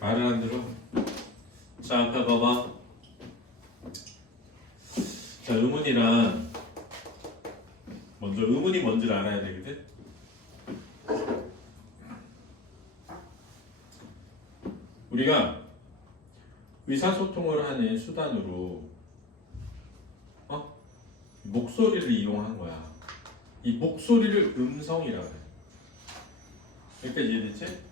말을 안 들어. 자, 앞에 봐봐. 자, 의문이란 먼저 의문이 뭔지를 알아야 되거든. 우리가 의사소통을 하는 수단으로 목소리를 이용한 거야. 이 목소리를 음성이라고 해. 여기까지 이해됐지?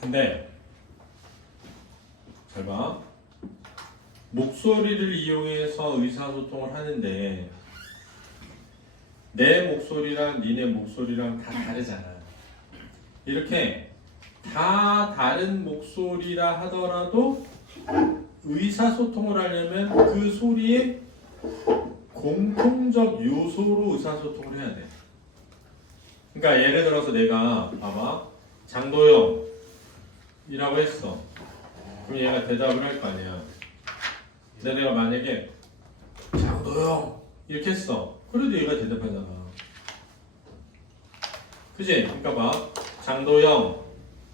근데 잘 봐. 목소리를 이용해서 의사소통을 하는데 내 목소리랑 니네 목소리랑 다 다르잖아. 이렇게 다 다른 목소리라 하더라도 의사소통을 하려면 그 소리에 공통적 요소로 의사소통을 해야 돼. 그러니까 예를 들어서 내가 봐봐. 장도영이라고 했어. 그럼 얘가 대답을 할 거 아니야. 근데 내가 만약에 장도영 이렇게 했어. 그래도 얘가 대답하잖아. 그지? 그러니까 봐. 장도영,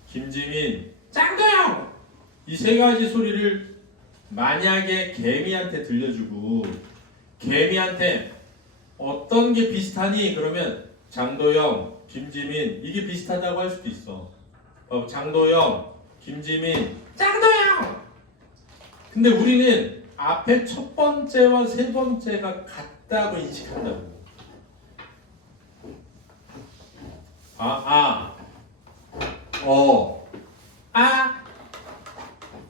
김지민, 장도영! 이 세 가지 소리를 만약에 개미한테 들려주고 개미한테 어떤 게 비슷하니? 그러면 장도영, 김지민 이게 비슷하다고 할 수도 있어. 장도영, 김지민, 장도영! 근데 우리는 앞에 첫 번째와 세 번째가 같다고 인식한다고.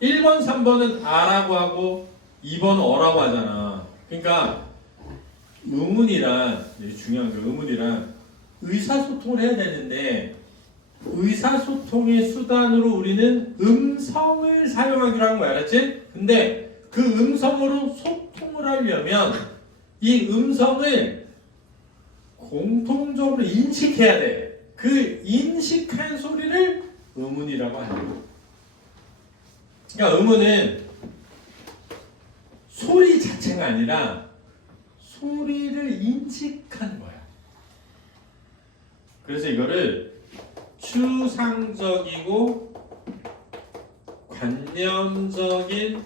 1번, 3번은 아라고 하고 2번은 어라고 하잖아. 그러니까 의문이란, 중요한 게 의문이란 의사소통을 해야 되는데 의사소통의 수단으로 우리는 음성을 사용하기로 한 거야. 알았지? 근데 그 음성으로 소통을 하려면 이 음성을 공통적으로 인식해야 돼. 그 인식한 소리를 의문이라고 하는 거야. 그러니까 의문은 소리 자체가 아니라 소리를 인식한 거야. 그래서 이거를 추상적이고 관념적인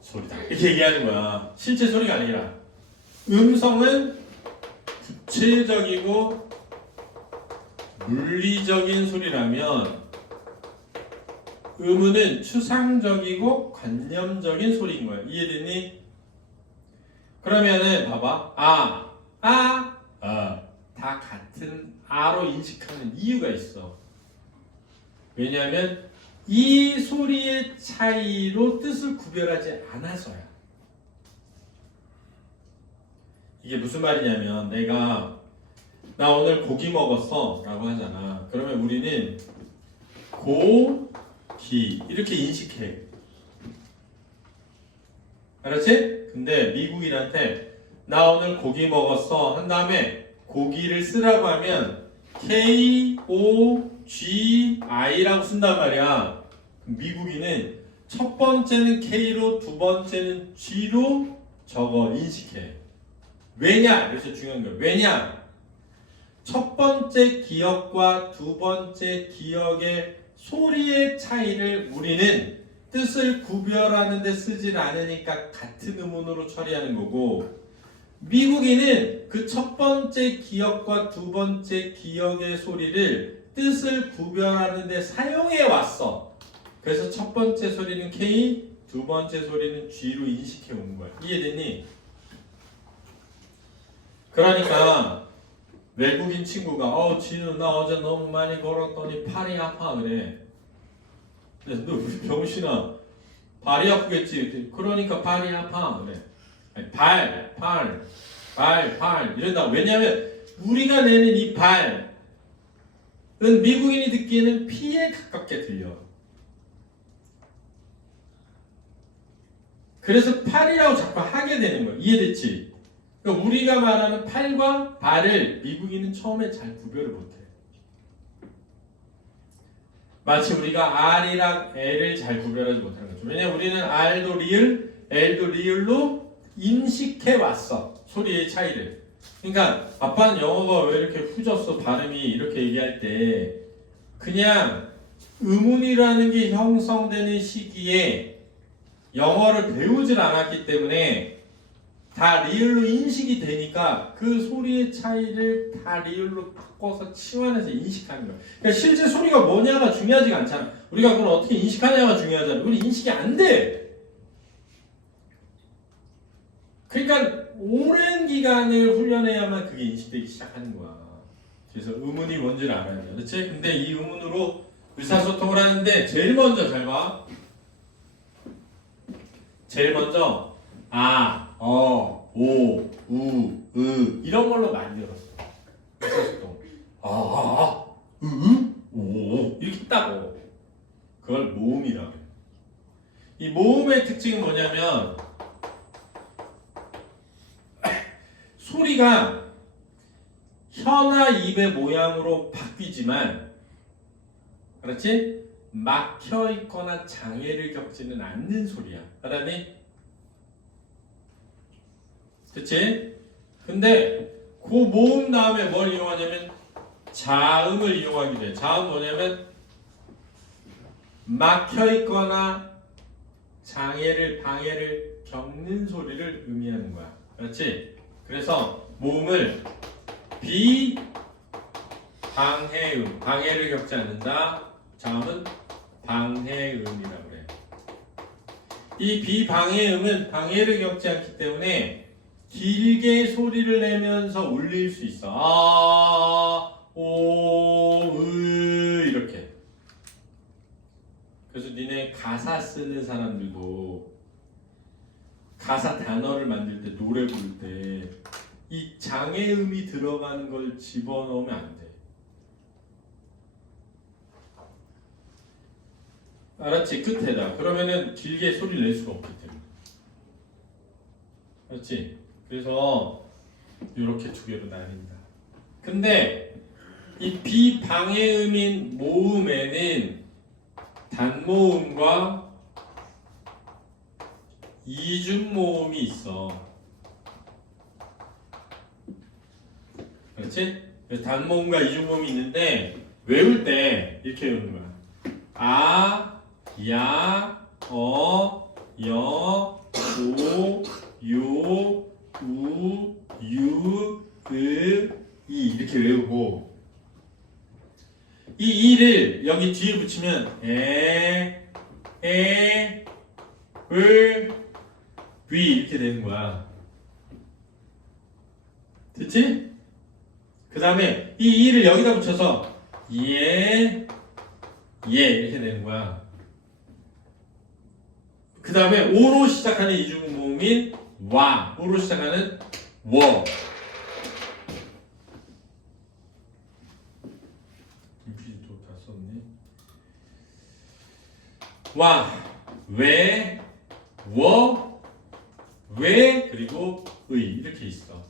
소리다 이렇게 얘기하는 거야. 실제 소리가 아니라. 음성은 구체적이고 물리적인 소리라면 의문은 추상적이고 관념적인 소리인 거야. 이해됐니? 그러면은 봐봐. 다 같은 아로 인식하는 이유가 있어. 왜냐하면 이 소리의 차이로 뜻을 구별하지 않아서야. 이게 무슨 말이냐면 나 오늘 고기 먹었어 라고 하잖아. 그러면 우리는 고기 이렇게 인식해. 알았지? 근데 미국인한테 나 오늘 고기 먹었어 한 다음에 고기를 쓰라고 하면 K-O-G-I라고 쓴단 말이야. 미국인은 첫 번째는 K로 두 번째는 G로 적어 인식해. 왜냐? 그래서 중요한 거야. 왜냐? 첫 번째 기억과 두 번째 기억의 소리의 차이를 우리는 뜻을 구별하는 데 쓰질 않으니까 같은 의문으로 처리하는 거고 미국인은 그 첫 번째 기억과 두 번째 기억의 소리를 뜻을 구별하는 데 사용해 왔어. 그래서 첫 번째 소리는 K, 두 번째 소리는 G로 인식해 온 거야. 이해됐니? 그러니까 외국인 친구가 진우 나 어제 너무 많이 걸었더니 팔이 아파 그래. 그래서 너 병신아 발이 아프겠지. 그러니까 발이 아파 그래. 아니, 발 이런다. 왜냐하면 우리가 내는 이 발은 미국인이 듣기에는 피에 가깝게 들려. 그래서 팔이라고 자꾸 하게 되는 거야. 이해됐지? 그러니까 우리가 말하는 팔과 발을 미국인은 처음에 잘 구별을 못해. 마치 우리가 R이랑 L을 잘 구별하지 못하는 거죠. 왜냐면 우리는 R도 리을, L도 리을로 인식해 왔어. 소리의 차이를. 그러니까 아빠는 영어가 왜 이렇게 후졌어 발음이 이렇게 얘기할 때 그냥 의문이라는 게 형성되는 시기에 영어를 배우질 않았기 때문에 다 리을로 인식이 되니까 그 소리의 차이를 다 리을로 바꿔서 치환해서 인식하는 거야. 그러니까 실제 소리가 뭐냐가 중요하지가 않잖아. 우리가 그걸 어떻게 인식하냐가 중요하잖아. 우리 인식이 안 돼. 그러니까 오랜 기간을 훈련해야만 그게 인식되기 시작하는 거야. 그래서 의문이 뭔지를 알아야 돼. 그렇지? 근데 이 의문으로 의사소통을 하는데 제일 먼저 잘 봐. 제일 먼저 아, 어, 오, 우, 이런 걸로 만들었어. 의사소통. 오 이렇게 있다고. 그걸 모음이라고 해. 이 모음의 특징은 뭐냐면 소리가 혀나 입의 모양으로 바뀌지만 그렇지? 막혀 있거나 장애를 겪지는 않는 소리야. 알았니? 그치? 근데 그 모음 다음에 뭘 이용하냐면 자음을 이용하게 돼. 자음 뭐냐면 막혀 있거나 방해를 겪는 소리를 의미하는 거야. 그렇지? 그래서 모음을 비방해음, 방해를 겪지 않는다. 자음은 방해음이라고 그래. 이 비방해음은 방해를 겪지 않기 때문에 길게 소리를 내면서 울릴 수 있어. 아, 오, 이렇게. 그래서 니네 가사 쓰는 사람들도 가사 단어를 만들 때 노래 부를 때 이 장애음이 들어가는 걸 집어넣으면 안 돼. 알았지? 끝에다. 그러면은 길게 소리를 낼 수가 없기 때문에. 알았지? 그래서 이렇게 두 개로 나뉜다. 근데 이 비방해음인 모음에는 단모음과 이중모음이 있어. 그렇지? 그래서 단모음과 이중모음이 있는데 외울 때 이렇게 외우는 거야. 아, 야, 어, 여, 오, 요, 우, 유, 이 이렇게 외우고 이 이를 여기 뒤에 붙이면 에, 위 이렇게 되는 거야. 됐지? 그 다음에 이 이를 여기다 붙여서 예 이렇게 되는 거야. 그 다음에 오로 시작하는 이중모음인 오로 시작하는 워. 인피니도 다 썼네. 왜, 워, 왜, 그리고 이렇게 있어.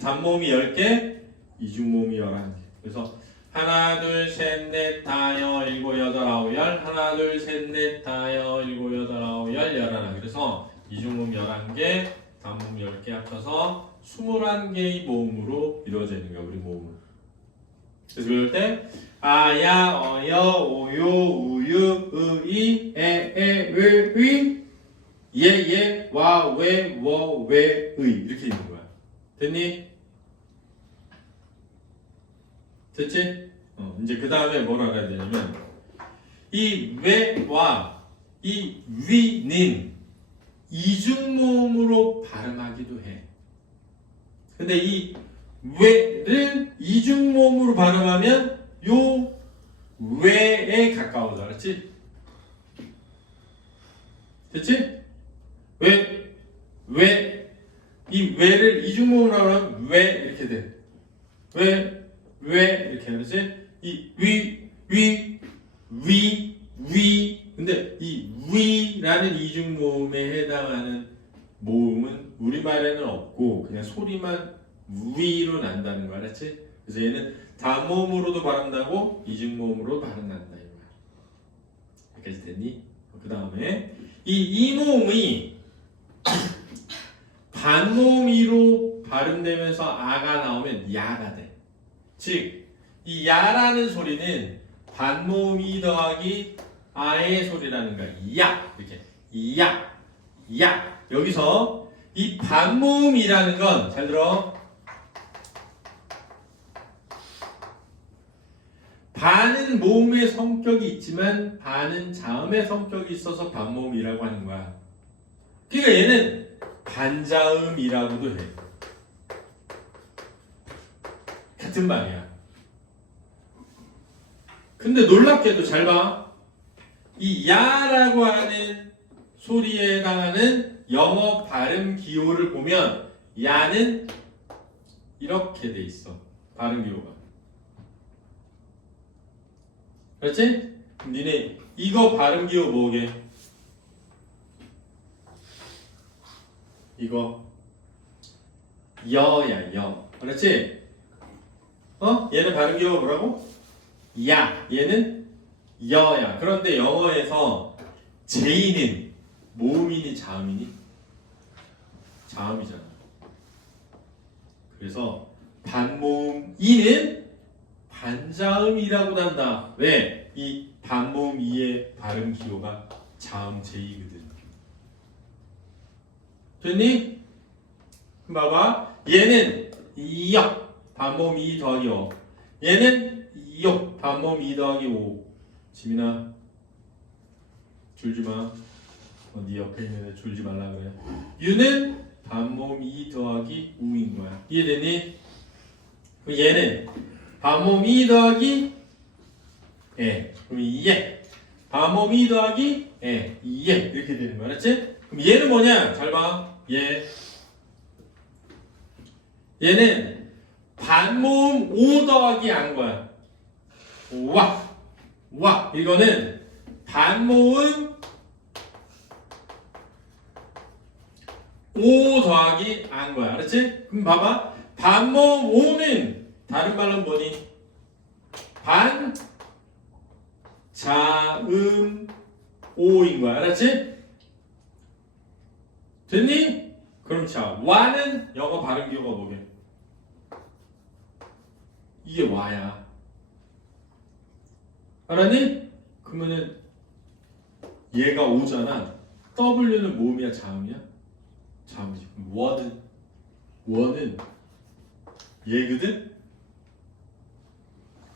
단모음이 10개, 이중모음이 11개. 그래서 하나, 둘, 셋, 넷, 다, 여, 일곱, 여덟, 아홉, 열. 하나, 둘, 셋, 넷, 다, 여, 일곱, 여덟, 아홉, 열, 열하나. 그래서 이중모음 11개, 단모음 10개 합쳐서 21개의 모음으로 이루어져 있는 거야, 우리 모음은. 그래서 그럴 때 아, 야, 어, 여, 오, 요, 우, 유, 이, 위, 예, 와, 왜, 워, 왜, 이렇게 있는 거야. 됐니? 됐지? 이제 그 다음에 뭘 알아야 되냐면 이 왜와 이 위는 이중모음으로 발음하기도 해. 근데 이 왜를 이중모음으로 발음하면 요 왜에 가까워져. 알았지? 됐지? 이 왜를 이중모음으로 하면 왜 이렇게 돼. 왜 이렇게 하지? 이 위. 근데 이 위라는 이중모음에 해당하는 모음은 우리말에는 없고 그냥 소리만 위로 난다는 거 알았지? 그래서 얘는 단모음으로도 발음나고 이중모음으로 발음난다 이 말. 여기까지 됐니? 그 다음에 이 이모음이 반모음으로 발음되면서 아가 나오면 야가 돼. 즉, 이 야라는 소리는 반모음 이 더하기 아의 소리라는 거야. 야 이렇게 야, 야. 여기서 이 반모음이라는 건 잘 들어. 반은 모음의 성격이 있지만 반은 자음의 성격이 있어서 반모음이라고 하는 거야. 그러니까 얘는 반자음이라고도 해. 같은 말이야. 근데 놀랍게도 잘 봐. 이 야라고 하는 소리에 해당하는 영어 발음 기호를 보면 야는 이렇게 돼 있어. 발음 기호가. 그렇지? 그럼 니네 이거 발음 기호 뭐게? 이거 여야 여. 그렇지? 얘는 발음 기호가 뭐라고? 야. 얘는 여야. 그런데 영어에서 제이는 모음이니 자음이니? 자음이잖아. 그래서 반모음 이는 반자음이라고 한다. 왜? 이 반모음 이의 발음 기호가 자음 제이거든. 됐니? 그럼 봐봐. 얘는 이역 반모음 이 더하기 어. 얘는 이역 반모음 이 더하기 오. 지민아 줄지마. 네 옆에 있는 애 졸지 말라 그래. 유는 반모음 이 더하기 우인 거야. 이해되니? 그럼 얘는 반모음 이 더하기 에. 그럼 이에 반모음 이 더하기 에. 이에 이렇게 되는 거야. 알았지? 그럼 얘는 뭐냐? 잘 봐. 얘는 반모음 오 더하기 안 거야. 와. 이거는 반모음 오 더하기 안 거야. 알았지? 그럼 봐봐. 반모음 오는 다른 말로 뭐니? 반자음 오인 거야. 알았지? 됐니? 그럼 자, 와는 영어 발음 기호가 뭐게? 이게 와야. 알았니? 그러면은 얘가 오잖아. W는 모음이야, 자음이야? 자음이지. 원은 얘거든?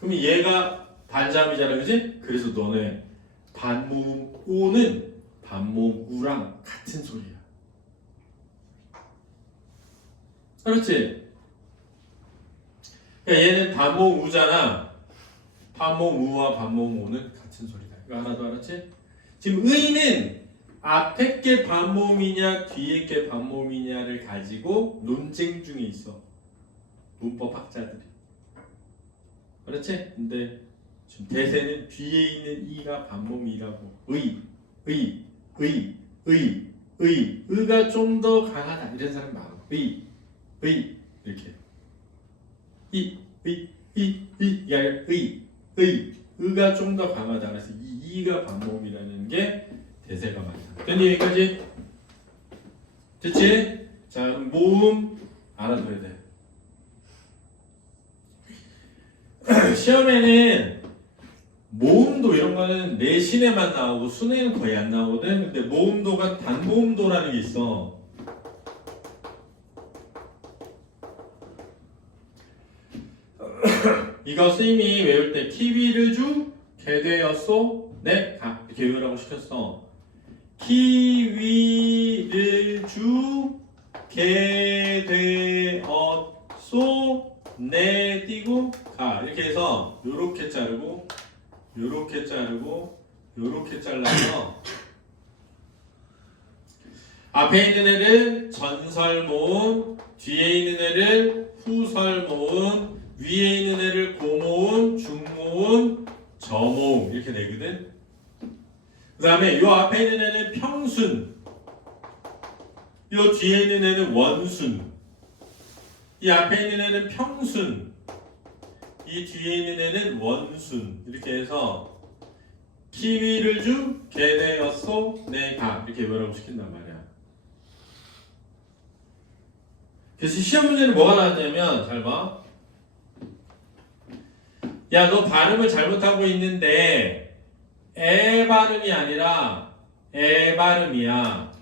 그럼 얘가 반자음이잖아, 그지? 그래서 너네 반모음 오는 반모음 우랑 같은 소리야. 그렇지? 그러니까 얘는 반모음 우잖아. 반모음 우와 반모음 오는 같은 소리다. 이거 하나도 알았지? 지금 의는 앞에 게 반모음이냐 뒤에 게 반모음이냐를 가지고 논쟁 중에 있어. 문법 학자들이. 그렇지? 근데 지금 대세는 뒤에 있는 이가 반모음이라고. 의가 좀 더 강하다. 이런 사람 많아. 이렇게. 의가 좀 더 강하다. 그래서 이가 반모음이라는 게 대세가 많다. 됐니? 여기까지? 됐지? 자, 그럼 모음 알아둬야 돼. 시험에는 모음도 이런 거는 내신에만 나오고 순회는 거의 안 나오거든. 근데 모음도가 단모음도라는 게 있어. 이거 스님이 외울 때 키위를 주 개되었소 네 가 이렇게 외우라고 시켰어. 키위를 주 개되었소 네 띄고 가 이렇게 해서 요렇게 자르고 요렇게 자르고 요렇게 잘라서 앞에 있는 애를 전설 모음, 뒤에 있는 애를 후설 모음, 위에 있는 애를 고모음, 중모음, 저모음 이렇게 내거든. 그 다음에 요 앞에 있는 애는 평순, 요 뒤에 있는 애는 원순, 이 앞에 있는 애는 평순, 이 뒤에 있는 애는 원순 이렇게 해서 키위를 주 개되었소 내가 이렇게 외우라고 시킨단 말이야. 그래서 시험 문제는 뭐가 나왔냐면 잘 봐. 야, 너 발음을 잘못하고 있는데 에 발음이 아니라 에 발음이야.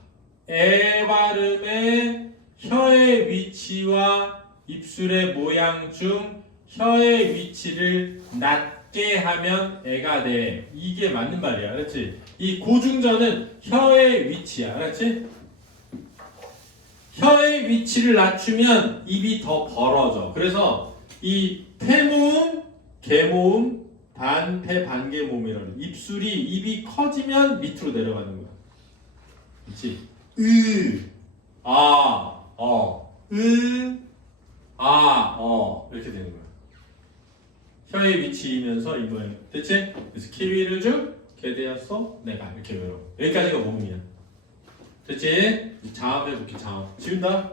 에 발음의 혀의 위치와 입술의 모양 중 혀의 위치를 낮게 하면 애가 돼. 이게 맞는 말이야. 알았지? 이 고중전은 혀의 위치야. 알았지? 혀의 위치를 낮추면 입이 더 벌어져. 그래서 이 폐모음, 개모음, 반폐, 반개모음이라는 입술이 입이 커지면 밑으로 내려가는 거야. 그렇지? 이렇게 되는 거야. 혀의 위치이면서 이 모양. 됐지? 그래서 키위를 쭉 개되었어 내가 이렇게 외워. 여기까지가 모음이야. 됐지? 자음 해볼게. 자음. 지운다?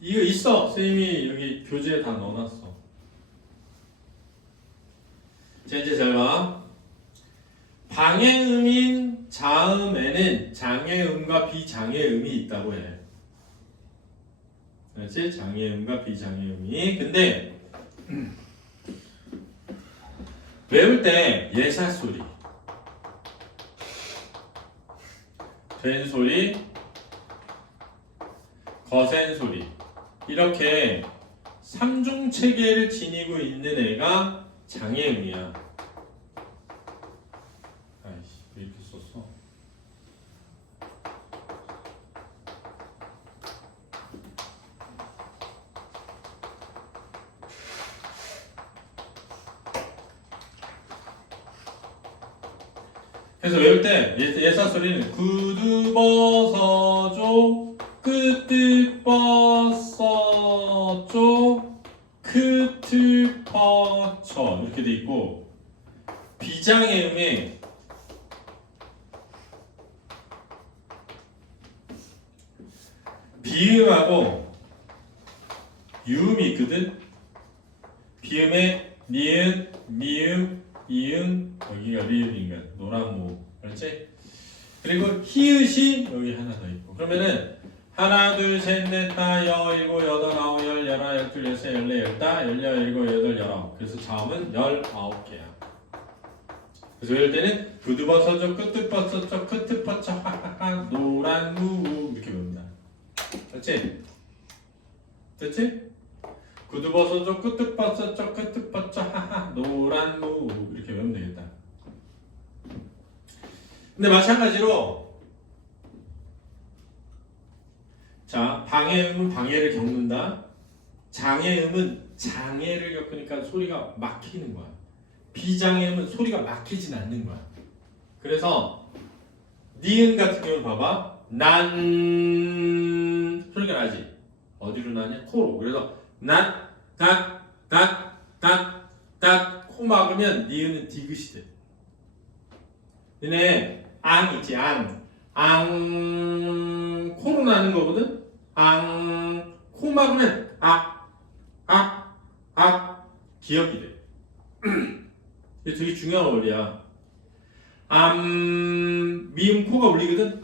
이거 있어. 선생님이 여기 교재에 다 넣어놨어. 자, 이제 잘 봐. 방해음인 자음에는 장해음과 비장해음이 있다고 해. 그렇지? 장해음과 비장해음이. 근데 외울 때 예사 소리, 된 소리, 거센 소리 이렇게 3중 체계를 지니고 있는 애가 장해음이야. 아이씨, 왜 이렇게 썼어? 그래서 외울 때 예사 소리는 구두 벗어줘, 끄트 벗어줘, 크트 퍼쳐 이렇게 돼 있고, 비장해음에 비음하고 유음이 있거든. 비음에 니은, 미음, 이음, 여기가 리을인가 노란모, 그렇지? 그리고 히읗이 여기 하나 더 있고. 그러면은 하나, 둘, 셋, 넷, 다, 여, 일곱, 여덟, 아홉, 열, 열하, 열둘, 열세, 열네, 열다, 열여, 일곱, 여덟, 열아홉. 그래서 자음은 19개야. 그래서 이럴 때는 구두버서져, 끝뜨버서져, 끝뜨버쳐, 하하하, 노란무 이렇게 외웁니다. 됐지? 됐지? 구두버서져, 끝뜨버서져, 끝뜨버쳐, 하하, 노란무 이렇게 외우면 되겠다. 근데 마찬가지로 자, 방해음은 방해를 겪는다. 장해음은 장애를 겪으니까 소리가 막히는 거야. 비장해음은 소리가 막히진 않는 거야. 그래서 니은 같은 경우는 봐봐. 난 소리가 나지. 어디로 나냐? 코로. 그래서 난, 딱, 딱, 딱, 딱 코 막으면 니은은 디귿이 돼. 얘네 앙 있지, 앙. 앙 코로 나는 거거든. 앙 코 막으면 기억이 돼. 이게 되게 중요한 원리야. 미음 코가 울리거든.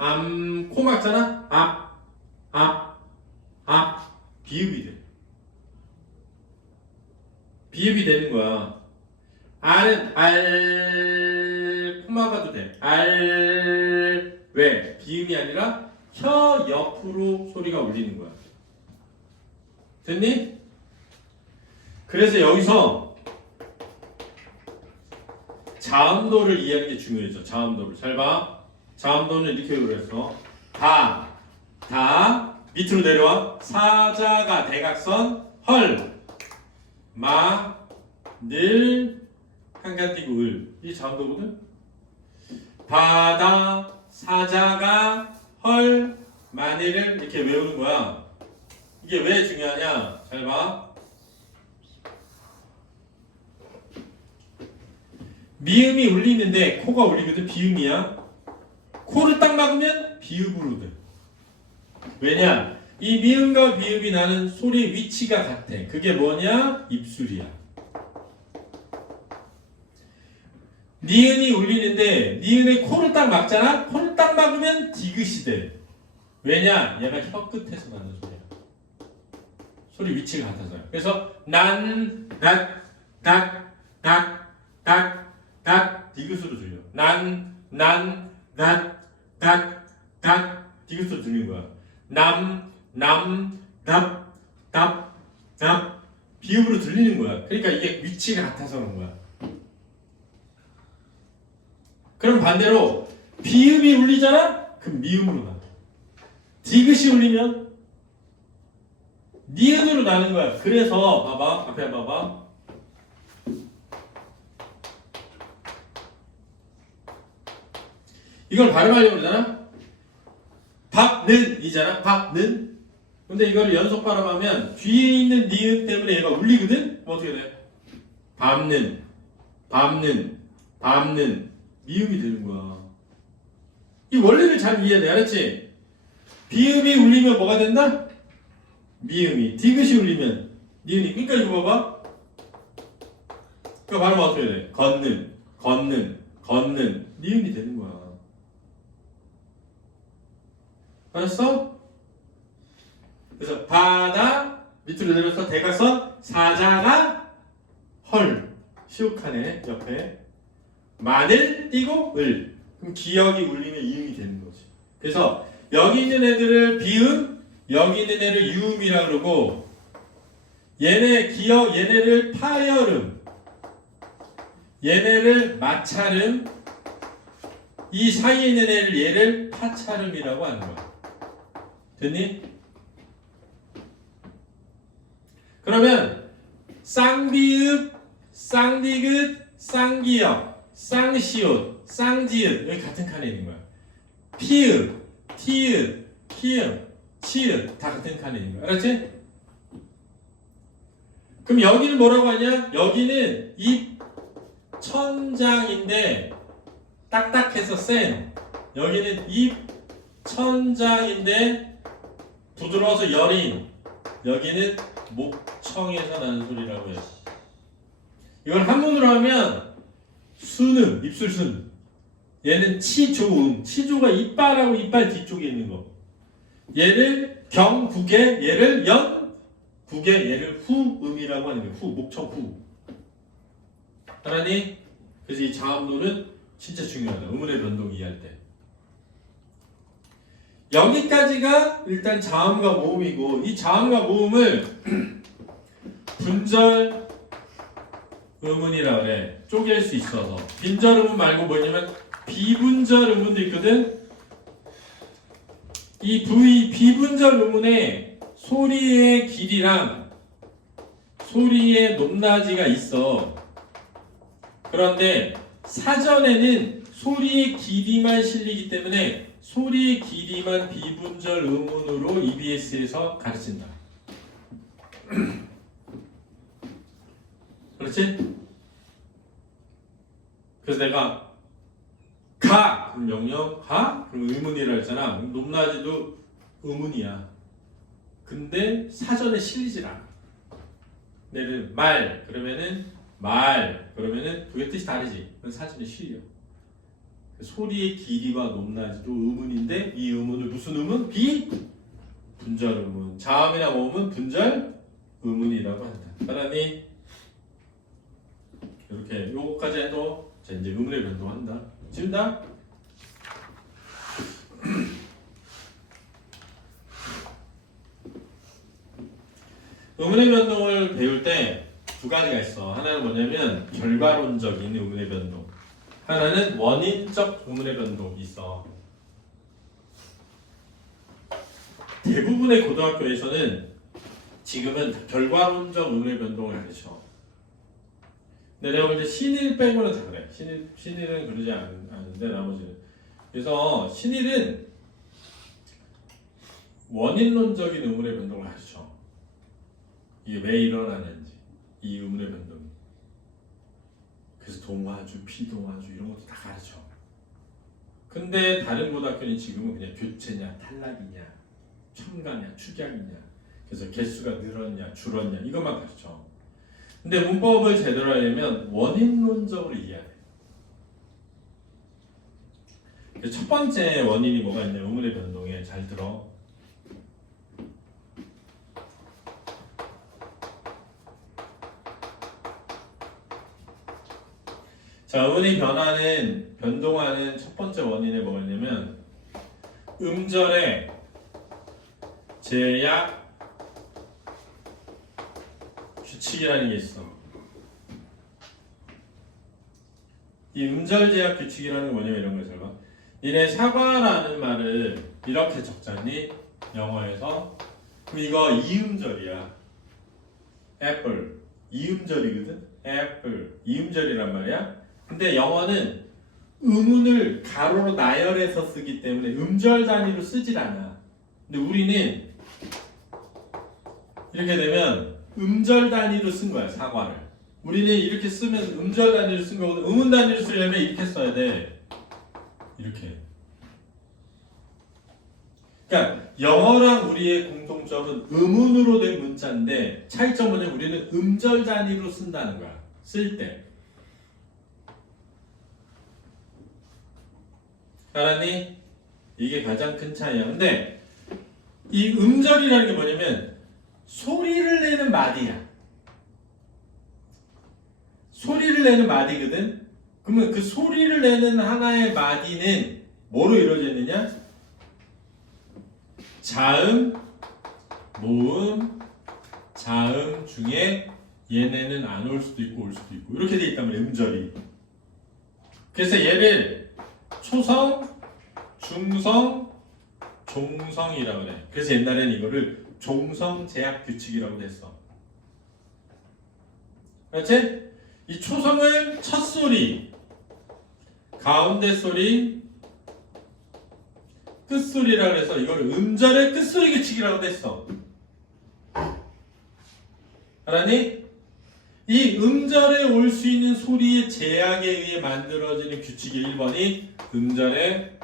코 막잖아. 비읍이 돼. 비읍이 되는 거야. 알은 알 코 막아도 돼. 알 왜? 비음이 아니라 혀 옆으로 소리가 울리는 거야. 됐니? 그래서 여기서 자음도를 이해하는 게 중요해져. 자음도를. 잘 봐. 자음도는 이렇게 그랬어. 다 밑으로 내려와. 사자가 대각선, 헐, 마, 늘, 한가 띄고 을. 이 자음도거든. 바다, 사자가, 헐, 마늘을 이렇게 외우는 거야. 이게 왜 중요하냐? 잘 봐. 미음이 울리는데 코가 울리거든. 비음이야. 코를 딱 막으면 비읍으로 돼. 왜냐? 이 미음과 비읍이 나는 소리의 위치가 같아. 그게 뭐냐? 입술이야. 니은이 울리는데 니은의 코를 딱 막잖아? 코를 딱 막으면 디귿이 돼. 왜냐? 얘가 혀 끝에서 나는 소리야. 소리 위치가 같아서요. 그래서 난, 닷, 닷, 닷, 닷, 닷 디귿으로 들려. 난, 닷, 닷, 닷 디귿으로 들리는 거야. 남, 답, 비읍으로 들리는 거야. 그러니까 이게 위치가 같아서 그런 거야. 그럼 반대로 비읍이 울리잖아? 그럼 미음으로 나. 디귿이 울리면 니은으로 나는 거야. 그래서 봐봐. 앞에 봐봐. 이걸 발음하려고 그러잖아? 밥는이잖아? 밥는. 근데 이거를 연속 발음하면 뒤에 있는 니은 때문에 얘가 울리거든? 그럼 어떻게 돼? 밤는 미음이 되는 거야. 이 원리를 잘 이해해야 돼. 알았지? 비음이 울리면 뭐가 된다? 미음이. 디귿이 울리면 니은이. 그러니까 이거 봐봐. 그거 발음하면 어떻게 돼? 걷는 니은이 되는 거야. 알았어? 그래서 바다 밑으로 내려서 대각선 사자가 헐 시욱하네 옆에 마늘 띄고 을 그럼 기역이 울리면 이음이 되는 거지. 그래서 여기 있는 애들을 비음 여기 있는 애를 유음이라 그러고 얘네 기역 얘네를 파열음 얘네를 마찰음 이 사이에 있는 애를 얘를 파찰음이라고 하는 거야. 됐니? 그러면 쌍비읍, 쌍디귿, 쌍기역, 쌍시옷, 쌍지읒 여기 같은 칸에 있는 거야. 피읍, 티읒, 키읒, 치읒 다 같은 칸에 있는 거야. 알았지? 그럼 여기는 뭐라고 하냐? 여기는 입 천장인데 딱딱해서 센. 여기는 입 천장인데 부드러워서 여린. 여기는 목청에서 나는 소리라고 해. 이걸 한문으로 하면 순음, 입술순. 얘는 치조음. 치조가 이빨하고 이빨 뒤쪽에 있는 거. 얘를 경국에, 얘를 연국에, 얘를 후음이라고 하는 거예요. 후, 목청 후. 알았니? 그래서 이 자음도는 진짜 중요하다. 음운의 변동 이해할 때. 여기까지가 일단 자음과 모음이고 이 자음과 모음을 분절 음운이라 그래. 쪼갤 수 있어서. 빈절 음운 말고 뭐냐면 비분절 음운도 있거든. 이 비분절 음운에 소리의 길이랑 소리의 높낮이가 있어. 그런데 사전에는 소리의 길이만 실리기 때문에 소리의 길이만 비분절 음운으로 EBS에서 가르친다. 그렇지? 그래서 내가 가! 그럼 명령 가? 그럼 의문이라 했잖아. 높낮이도 의문이야. 근데 사전에 실리질 않아. 내를 말 그러면은 말 그러면은 두 개 뜻이 다르지. 그건 사전에 실려. 소리의 길이와 높낮이도 의문인데 이 의문을 무슨 의문? 비분절 의문. 자음이나 모음은 분절 의문이라고 한다. 알았니? 이렇게 요거까지 해도 자 이제 의문의 변동한다. 지운다. 의문의 변동을 배울 때 두 가지가 있어. 하나는 뭐냐면 결과론적인 의문의 변동. 하나는 원인적 의문의 변동이 있어. 대부분의 고등학교에서는 지금은 결과론적 의문의 변동을 가르쳐. 근데 내가 볼 때 신일 빼고는 다 그래. 신일은 그러지 않은데 나머지는. 그래서 신일은 원인론적인 의문의 변동을 가르쳐. 이게 왜 일어나는지 이 의문의 변동이. 그래서 동화주, 피동화주 이런 것도 다 가르쳐. 근데 다른 고등학교는 지금은 그냥 교체냐, 탈락이냐, 첨가냐, 축약이냐. 그래서 개수가 늘었냐, 줄었냐 이것만 가르쳐. 근데 문법을 제대로 하려면 원인론적으로 이해해야 돼. 첫 번째 원인이 뭐가 있냐? 의문의 변동에 잘 들어. 자, 음운이 변동하는 첫 번째 원인이 뭐냐면 음절의 제약 규칙이라는 게 있어. 이 음절 제약 규칙이라는 게 뭐냐면 이런 거죠. 봐. 니네 사과라는 말을 이렇게 적잖니? 영어에서. 그럼 이거 이음절이야. 애플. 이음절이거든? 애플. 이음절이란 말이야. 근데 영어는 음운을 가로로 나열해서 쓰기 때문에 음절 단위로 쓰질 않아. 근데 우리는 이렇게 되면 음절 단위로 쓴 거야, 사과를. 우리는 이렇게 쓰면 음절 단위로 쓴 거거든. 음운 단위로 쓰려면 이렇게 써야 돼. 이렇게. 그러니까 영어랑 우리의 공통점은 음운으로 된 문자인데 차이점은 뭐냐면 우리는 음절 단위로 쓴다는 거야. 쓸 때. 알았니? 이게 가장 큰 차이야. 근데 이 음절이라는 게 뭐냐면 소리를 내는 마디야. 소리를 내는 마디거든? 그러면 그 소리를 내는 하나의 마디는 뭐로 이루어져 있느냐? 자음, 모음, 자음 중에 얘네는 안 올 수도 있고 올 수도 있고 이렇게 돼 있단 말이야, 음절이. 그래서 얘를 초성, 중성, 종성이라고 그래. 그래서 옛날에는 이거를 종성 제약 규칙이라고 했어. 그렇지? 이 초성을 첫 소리, 가운데 소리, 끝소리라고 해서 이걸 음절의 끝소리 규칙이라고 했어. 알았니? 이 음절에 올 수 있는 소리의 제약에 의해 만들어지는 규칙이 1번이 음절의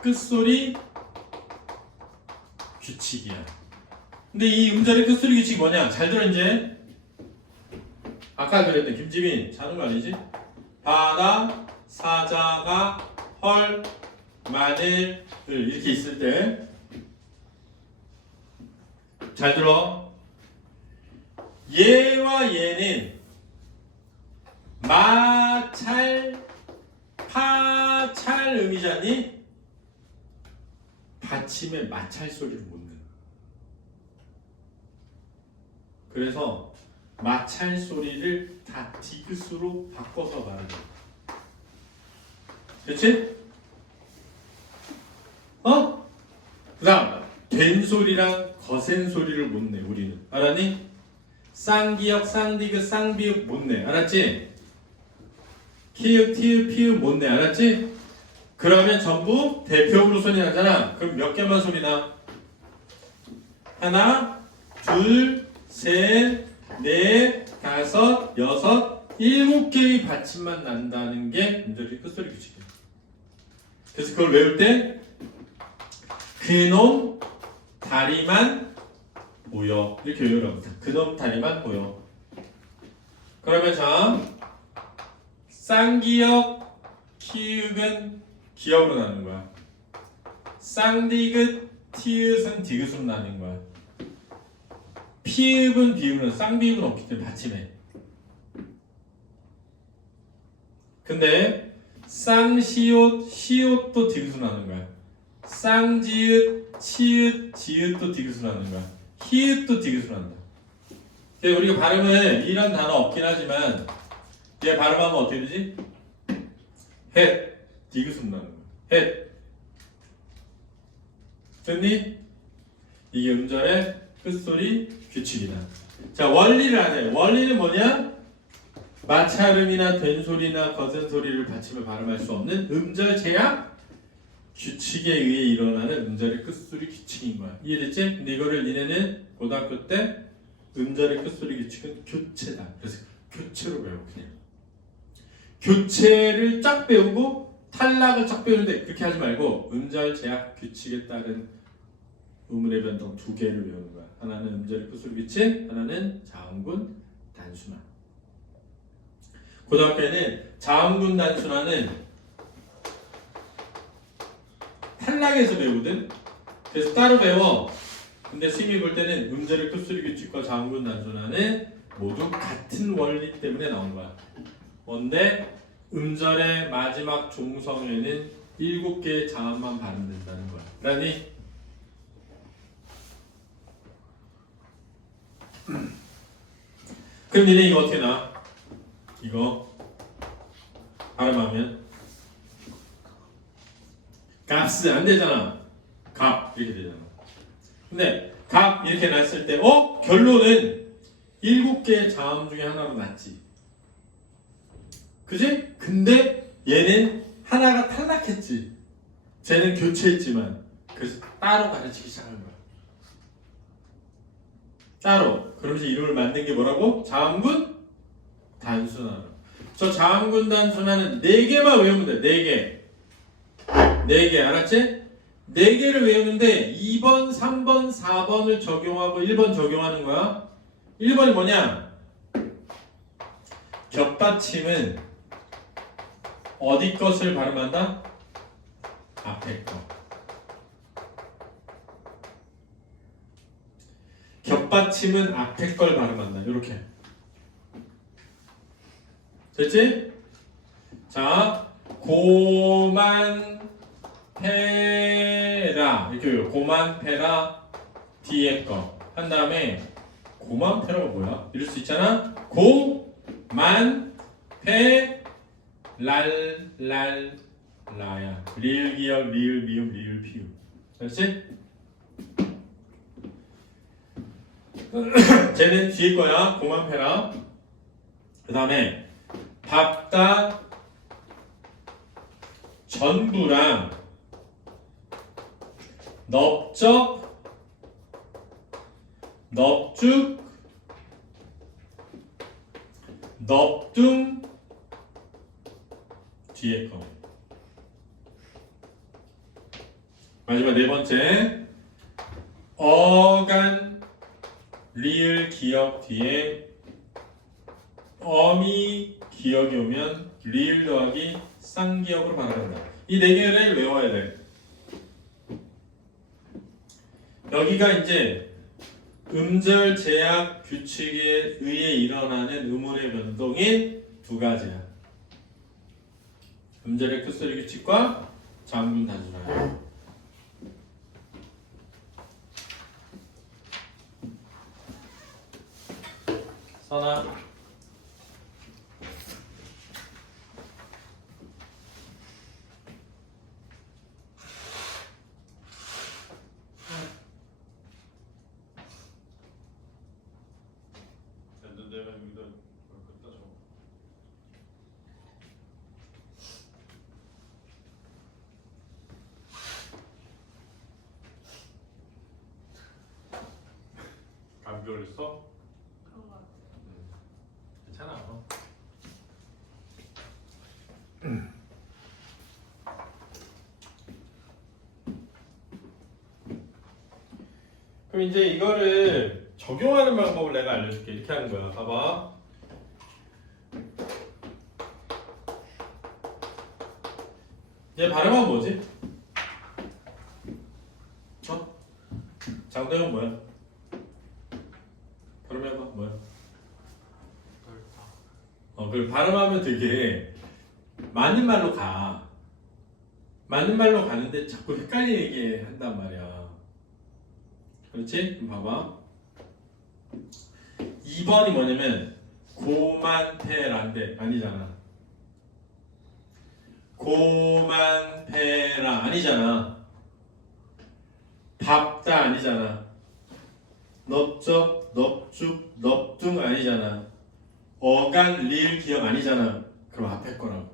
끝소리 규칙이야. 근데 이 음절의 끝소리 규칙이 뭐냐? 잘 들어 이제. 아까 그랬던 김지민 자는 거 아니지? 바다, 사자가, 헐, 마늘 이렇게 있을 때 잘 들어. 얘와 얘는 마찰, 파찰 음이잖니? 받침에 마찰 소리를 못 내. 그래서 마찰 소리를 다 디귿으로 바꿔서 말하는 거야. 그렇지? 그 다음 된 소리랑 거센 소리를 못 내. 우리는 알았니? 쌍기역, 쌍디귿, 쌍비읍 못 내. 알았지? 키읔, 티읕, 피읕 못 내. 알았지? 그러면 전부 대표음으로 소리 나잖아. 그럼 몇 개만 소리 나? 하나, 둘, 셋, 넷, 다섯, 여섯, 7개의 받침만 난다는 게 음절의 끝소리 규칙이야. 그래서 그걸 외울 때 그놈 다리만 보여 이렇게 외우라고. 그놈 다리만 보여. 그러면 자, 쌍기역 키읔은 기역으로 나는 거야. 쌍디귿 티읕은 디귿으로 나는 거야. 피읕은 비읍은 쌍비읍은 없기 때문에 받침해. 근데 쌍시옷 시옷도 디귿으로 나는 거야. 쌍지읒 치읒 지읒도 디귿으로 나는 거야. 히읗도 디귿으로 난다. 근데 우리가 발음을 이런 단어 없긴 하지만 얘 발음하면 어떻게 되지? 헷 디귿으로 나는 거야. 헷 됐니? 이게 음절의 끝소리 규칙이다. 자, 원리를 하자. 원리는 뭐냐? 마찰음이나 된 소리나 거센 소리를 받침을 발음할 수 없는 음절 제약 규칙에 의해 일어나는 음절의 끝소리 규칙인 거야. 이해됐지? 근데 이거를 니네는 고등학교 때 음절의 끝소리 규칙은 교체다. 그래서 교체로 배워. 그냥 교체를 쫙 배우고 탈락을 쫙 배우는데 그렇게 하지 말고 음절 제약 규칙에 따른 음운의 변동 2개를 외우는 거야. 하나는 음절의 끝소리 규칙, 하나는 자음군 단순화. 고등학교에는 자음군 단순화는 탈락해서 배우거든. 그래서 따로 배워. 근데 스님이 볼 때는 음절의 끝소리 규칙과 자음군 단순화는 모두 같은 원리 때문에 나온 거야. 뭔데? 음절의 마지막 종성에는 7개의 자음만 발음된다는 거야. 그러니 그럼 니네 이거 어떻게 나? 이거 발음하면 값스 안 되잖아. 갑 이렇게 되잖아. 근데 갑 이렇게 났을 때 결론은 7개의 자음 중에 하나로 났지. 그지? 근데 얘는 하나가 탈락했지. 쟤는 교체했지만 그래서 따로 가르치기 시작한 거야. 따로. 그러면서 이름을 만든 게 뭐라고? 자음군 단순화로. 저 자음군 단순화는 4개만 외우면 돼. 4개. 4개 알았지? 4개를 외우는데 2번, 3번, 4번을 적용하고 1번 적용하는 거야. 1번이 뭐냐? 겹받침은 어디 것을 발음한다? 앞에 거. 겹받침은 앞에 걸 발음한다. 이렇게. 됐지? 자, 고만 페라 이렇게 외워. 고만 페라 뒤에 거. 한 다음에 고만 페라가 뭐야? 이럴 수 있잖아. 고만 페 랄랄 라야. 리을 기역 리을 미음 리을 피우. 알았지? 쟤는 뒤에 거야. 고만 페라. 그 다음에 밥다 전부랑 넓적 넓죽 넓둥 뒤에 거. 마지막 4번째 어간 리을 기역 뒤에 어미 기역이 오면 리을 더하기 쌍기역으로 발음한다. 이 4개를 외워야 돼. 여기가 이제 음절 제약 규칙에 의해 일어나는 음운의 변동인 2가지야. 음절의 큐소리 규칙과 자음군 단순화. 선아. 내가 여기다 갖다 줘. 감기 걸렸어? 그런 거 같아. 괜찮아. 그럼 이제 이거를 적용하는 방법을 내가 알려줄게. 이렇게 하는 거야. 봐봐. 얘 발음은 뭐지? 장도형 뭐야? 발음해봐. 뭐야? 그걸 발음하면 되게 맞는 말로 가. 맞는 말로 가는데 자꾸 헷갈리게 한단 말이야. 그렇지? 그럼 봐봐. 2번이 뭐냐면 고만페란데 아니잖아. 고만페라 아니잖아. 밥다 아니잖아. 넓적, 넓죽, 넓둥 아니잖아. 어간, 리을, 기역 아니잖아. 그럼 앞에 거라고.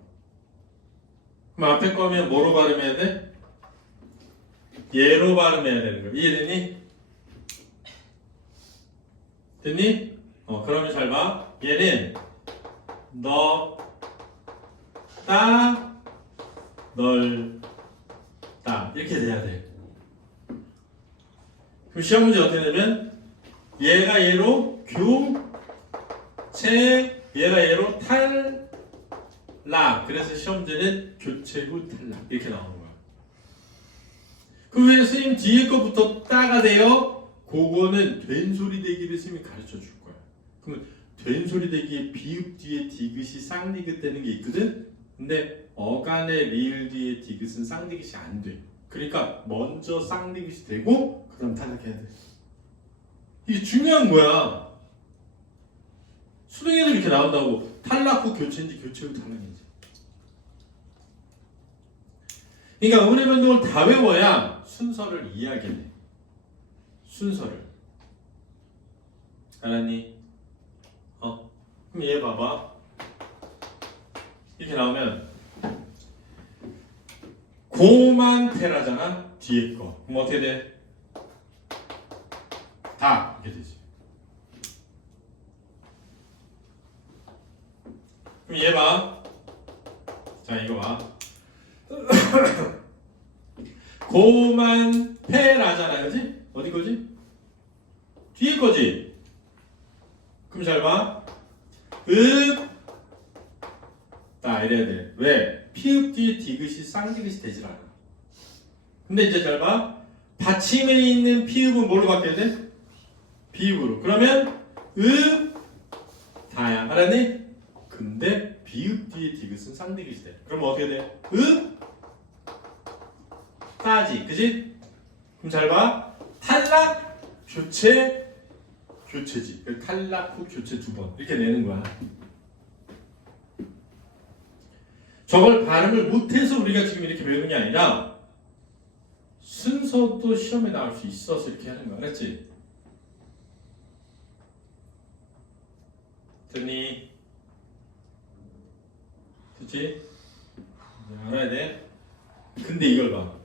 그럼 앞에 거면 뭐로 발음해야 돼? 얘로 발음해야 되는 거야. 이해됐니? 됐니? 그러면 잘 봐. 얘는 넓다, 넓다 이렇게 돼야 돼. 그럼 시험 문제 어떻게 되면 얘가 얘로 교체, 얘가 얘로 탈락. 그래서 시험 문제는 교체 후 탈락 이렇게 나오는 거야. 그럼 왜 선생님 뒤에 거부터 따가 돼요? 그거는 된소리 대기를 선생님이 가르쳐 줄 거야. 그러면 된소리 대기에 비읍 뒤에 디귿이 쌍디귿 되는 게 있거든. 근데 어간의 리을 뒤에 디귿은 쌍디귿이 안 돼. 그러니까 먼저 쌍디귿이 되고 그다음 탈락해야 돼. 이게 중요한 거야. 수능에도 이렇게 나온다고. 탈락 후 교체인지 교체 후 탈락인지. 그러니까 음운의 변동을 다 외워야 순서를 이해하게 돼. 순서를. 알았니? 그럼 얘 봐봐. 이렇게 나오면 고만테라잖아. 뒤에 거. 그럼 어떻게 돼? 다 이렇게 되지. 그럼 얘 봐. 자, 이거 봐. 고만페라잖아, 그지? 어디 거지? 뒤에 거지. 그럼 잘 봐. 나 이래야 돼. 왜? 피읍 뒤에 디귿이 쌍디귿이 되질 않아. 근데 이제 잘 봐. 받침에 있는 피읍은 뭘로 바뀌어야 돼? 비읍으로. 그러면 다야. 알았니? 근데 비읍 뒤에 디귿은 쌍디귿이 돼. 그럼 어떻게 돼? 따지. 그지? 그럼 잘 봐. 탈락, 교체, 교체지. 탈락 후 교체 2번. 이렇게 내는 거야. 저걸 발음을 못해서 우리가 지금 이렇게 배우는 게 아니라 순서도 시험에 나올 수 있어서 이렇게 하는 거야. 알았지? 됐니? 됐지? 알아야 돼. 근데 이걸 봐.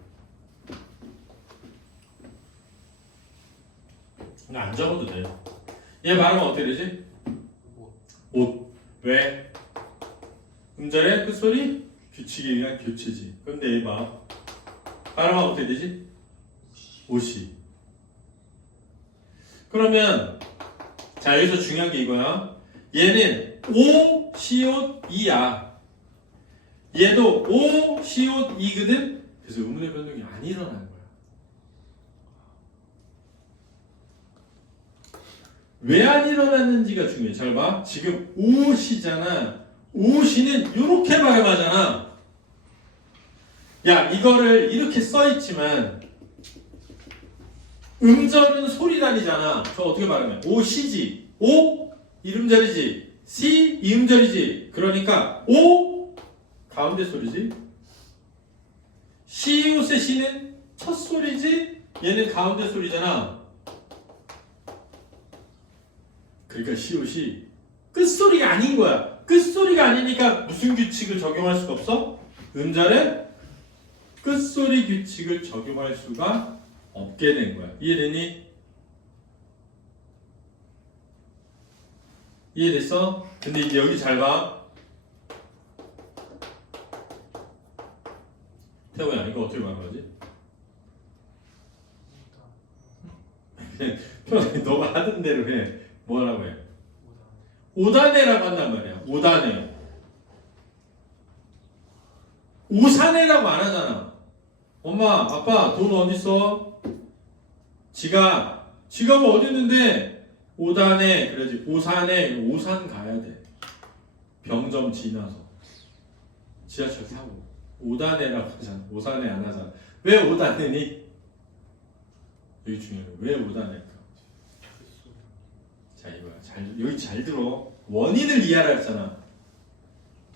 안 적어도 돼. 얘 발음은 어떻게 되지? 옷. 왜? 음절의 끝소리? 규칙에 의한 교체지. 근데 얘 봐. 발음은 어떻게 되지? 옷이. 그러면 자, 여기서 중요한 게 이거야. 얘는 오, 시옷, 이야. 얘도 오, 시옷, 이거든. 그래서 음운의 변동이 안 일어나는 거야. 왜 안 일어났는지가 중요해. 잘 봐. 지금 옷이잖아. 옷이는 이렇게 발음하잖아. 야, 이거를 이렇게 써있지만 음절은 소리단이잖아. 저 어떻게 발음해? 오시지. 오 이음절이지. 시 이음절이지. 그러니까 오 가운데 소리지. 시옷의 시는 첫 소리지. 얘는 가운데 소리잖아. 그러니까 시옷이 끝소리가 아닌 거야. 끝소리가 아니니까 무슨 규칙을 적용할 수가 없어? 음절에 끝소리 규칙을 적용할 수가 없게 된 거야. 이해되니? 이해됐어? 근데 이제 여기 잘 봐. 태호야, 이거 어떻게 말하지? 편하게 너가 하던 대로 해. 뭐라고 해? 5단해라고 한단 말이야. 5단해. 5산해라고 안 하잖아. 엄마, 아빠, 돈 어디 있어? 지갑은 어디 있는데? 5단해, 그러지. 5산해, 5산 가야 돼. 병점 지나서. 지하철 타고. 5단해라고 하잖아. 5산해 안 하잖아. 왜 5단해니? 여기 중요해. 왜 5단해일까? 자, 이거야. 여기 잘 들어. 원인을 이해하라 했잖아.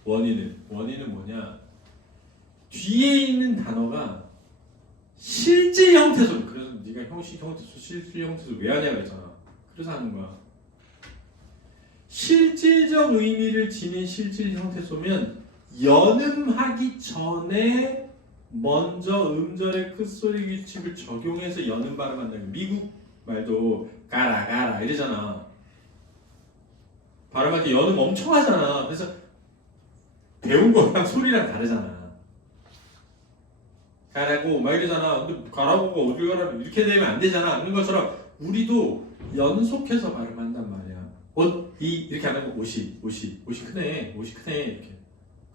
원인은 뭐냐? 뒤에 있는 단어가 실질 형태소. 그래서 네가 형식 형태소, 실질 형태소 왜 하냐고 했잖아. 그래서 하는 거야. 실질적 의미를 지닌 실질 형태소면 연음하기 전에 먼저 음절의 끝소리 규칙을 적용해서 연음 발음한다. 미국 말도 가라 이러잖아. 발음할 때 연음 엄청 하잖아. 그래서 배운 거랑 소리랑 다르잖아. 가라고 막 이러잖아. 근데 가라고가 어딜 가라고 이렇게 되면 안 되잖아. 그런 것처럼 우리도 연속해서 발음한단 말이야. 이렇게 안 하고 옷이 크네. 옷이 크네. 이렇게.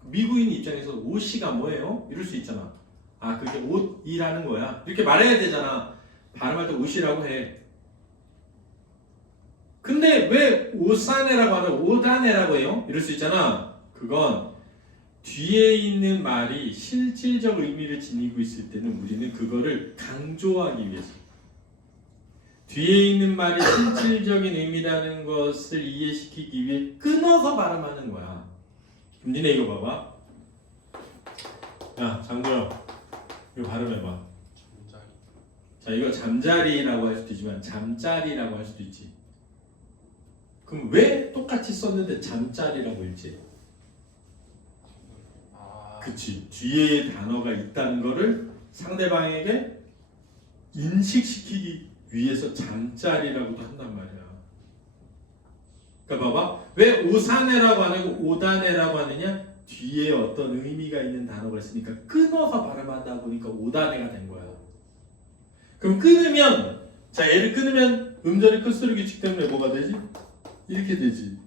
미국인 입장에서 옷이가 뭐예요? 이럴 수 있잖아. 아, 그게 옷이라는 거야. 이렇게 말해야 되잖아. 발음할 때 옷이라고 해. 근데 왜 오사네라고 하나 오다네라고 해요? 이럴 수 있잖아. 그건 뒤에 있는 말이 실질적 의미를 지니고 있을 때는 우리는 그거를 강조하기 위해서 뒤에 있는 말이 실질적인 의미라는 것을 이해시키기 위해 끊어서 발음하는 거야. 그럼 니네 이거 봐봐. 야 장도영 이거 발음해봐. 잠자리. 자 이거 잠자리라고 할 수도 있지만 잠자리라고 할 수도 있지. 그럼 왜 똑같이 썼는데 잠자리라고 읽지? 그치. 뒤에 단어가 있다는 거를 상대방에게 인식시키기 위해서 잠자리라고도 한단 말이야. 그러니까 봐봐. 왜 오사네라고 안 하고 오다네라고 하느냐? 뒤에 어떤 의미가 있는 단어가 있으니까 끊어서 발음하다 보니까 오다네가 된 거야. 그럼 끊으면 자 얘를 끊으면 음절의 끝소리 규칙 때문에 뭐가 되지? 이렇게 되지.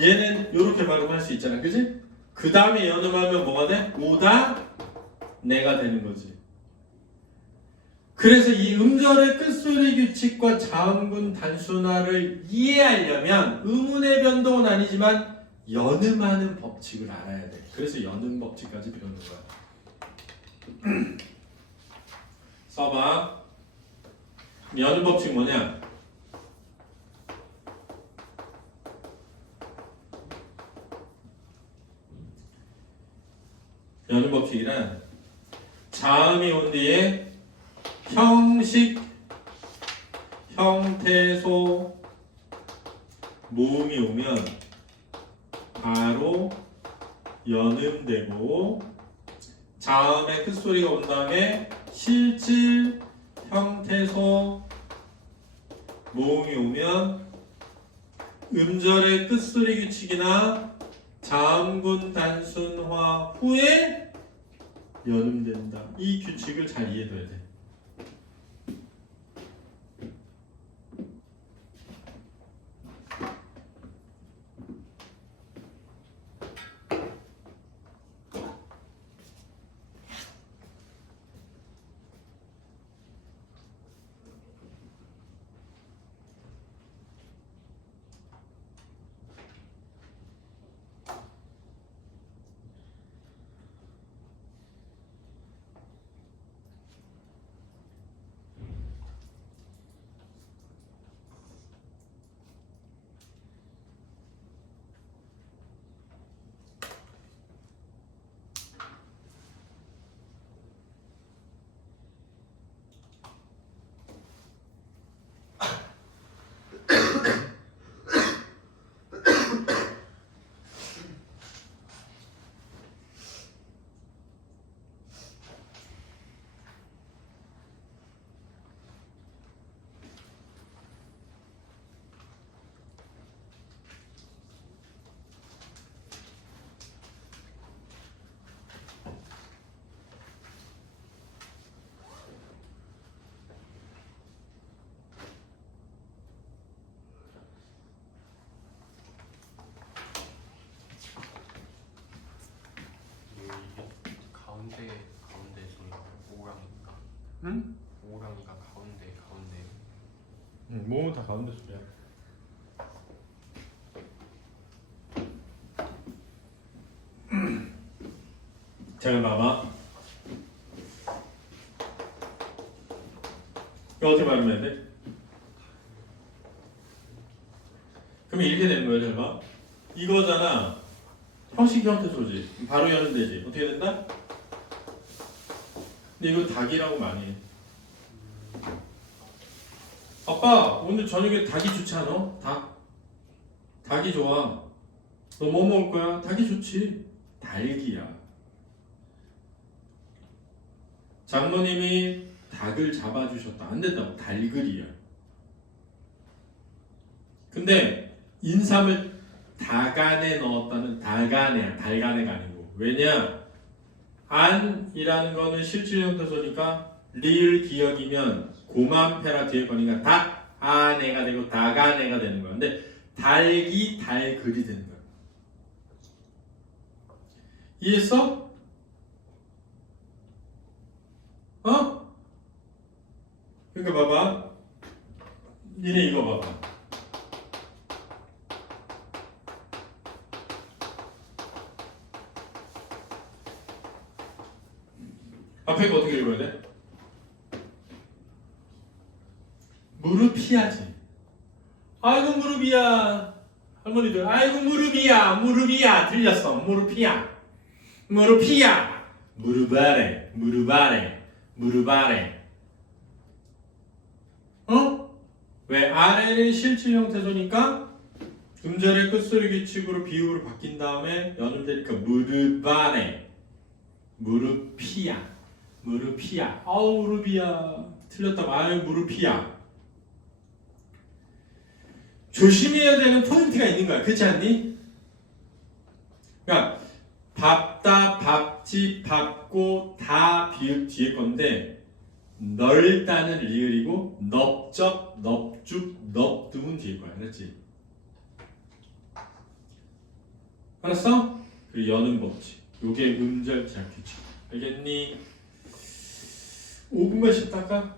얘는 이렇게 발음할 수 있잖아. 그치? 그 다음에 연음하면 뭐가 돼? 오다 내가 되는 거지. 그래서 이 음절의 끝소리 규칙과 자음군 단순화를 이해하려면 의문의 변동은 아니지만 연음하는 법칙을 알아야 돼. 그래서 연음 법칙까지 배우는 거야. 써봐. 연음 법칙 뭐냐? 연음 법칙이란 자음이 온 뒤에 형식, 형태소, 모음이 오면 바로 연음되고 자음의 끝소리가 온 다음에 실질, 형태소, 모음이 오면 음절의 끝소리 규칙이나 자음군 단순화 후에 연음된다. 이 규칙을 잘 이해해둬야 돼. 가운데 소리가 오랑이니까. 응? 오랑이가 가운데. 응, 모음은 다 가운데 소리야. 잘 봐봐. 이거 어떻게 발음해야 돼? 그러면 이렇게 되는 거야. 잘 봐. 이거잖아. 형식 형태소지. 바로 연음되지. 어떻게 된다? 근데 이거 닭이라고 많이 해. 아빠 오늘 저녁에 닭이 좋지 않아? 닭? 닭이 좋아. 너 뭐 먹을 거야? 닭이 좋지. 닭이야. 장모님이 닭을 잡아주셨다. 안 된다고. 달글이야. 근데 인삼을 닭 안에 넣었다는 닭 안에야. 달간에가 아니고. 왜냐? 안이라는 거는 실질 형태소니까 리을 기억이면 고만페라 뒤에 거니까 닭 안에가 되고 닭 안에가 되는 거야. 근데 달기 달글이 되는 거야. 이해했어? 어? 그러니까 봐봐. 니네 이거 봐봐. 앞에 거 어떻게 읽어야 돼? 무릎이야지. 아이고 무릎이야. 할머니들 아이고 무릎이야 무릎이야 들렸어. 무릎이야 무릎이야 무릎 아래 무릎 아래 무릎 아래. 어? 왜 아래는 실질 형태소니까 음절의 끝소리 규칙으로 비읍으로 바뀐 다음에 연음되니까 무릎 아래 무릎이야 무릎이야. 아우 무릎이야 틀렸다고. 아유 무릎이야. 조심해야 되는 포인트가 있는 거야. 그렇지 않니? 그러니까 밥다, 밥집, 밥고 다 비읍 뒤에 건데 널다는 리을이고 넙적, 넙죽, 넙dum은 뒤에 거야. 그렇지? 알았어? 그리고 여는 법칙. 요게 음절 기약 규칙. 알겠니? 5분만 쉬다가